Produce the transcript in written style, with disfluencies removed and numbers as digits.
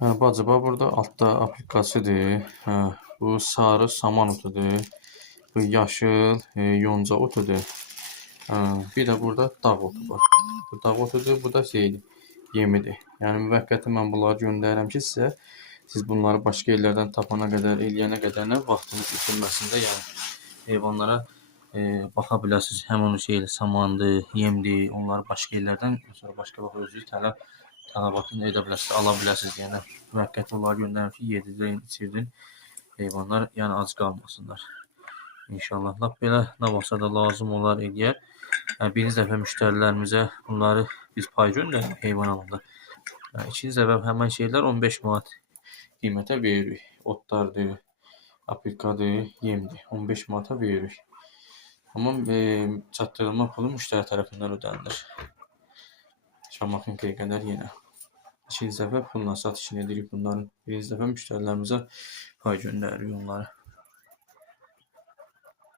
Hə, bacı, bax burada altda aplikasiyadır. Hə, bu sarı saman otudur. Bu yaşıl yonca otudur. Hə, bir də burada dağ otu var. Bu dağ otudur, bu da şeydir, yemidir. Yəni müvəqqəti mən bunları göndərirəm ki, sizə siz bunları başqa yerlərdən tapana qədər, eləyənə qədər vaxtınız itirməsin də, yəni heyvanlara baxa biləsiniz. Həm onun şeylə samandır, yemdir, onları başqa yerlərdən sonra başqa vaxt özünüz tələbatını edə biləsiniz, ala biləsiniz. Yəni müvəqqəti onları göndərirəm ki, yedirin, içirdin. Heyvanlar yəni ac qalmasınlar. İnşallah. Lap belə nə varsa da lazım olar eləyər. Birinci dəfə müştərilərimizə bunları biz pay göndəririk heyvan alanda. İkinci dəfə həmin şeylər 15 manat qiymətə veririk. Otlardır, aprikadır, yemdir. 15 manata veririk. Amma çatdırılma pulu müştəri tərəfindən ödənilir. Şamaxınkaya qədər yenə. İkinci dəfə pulla satışını edirik bunların. Birinci dəfə müştərilərimizə pay göndəririk onları.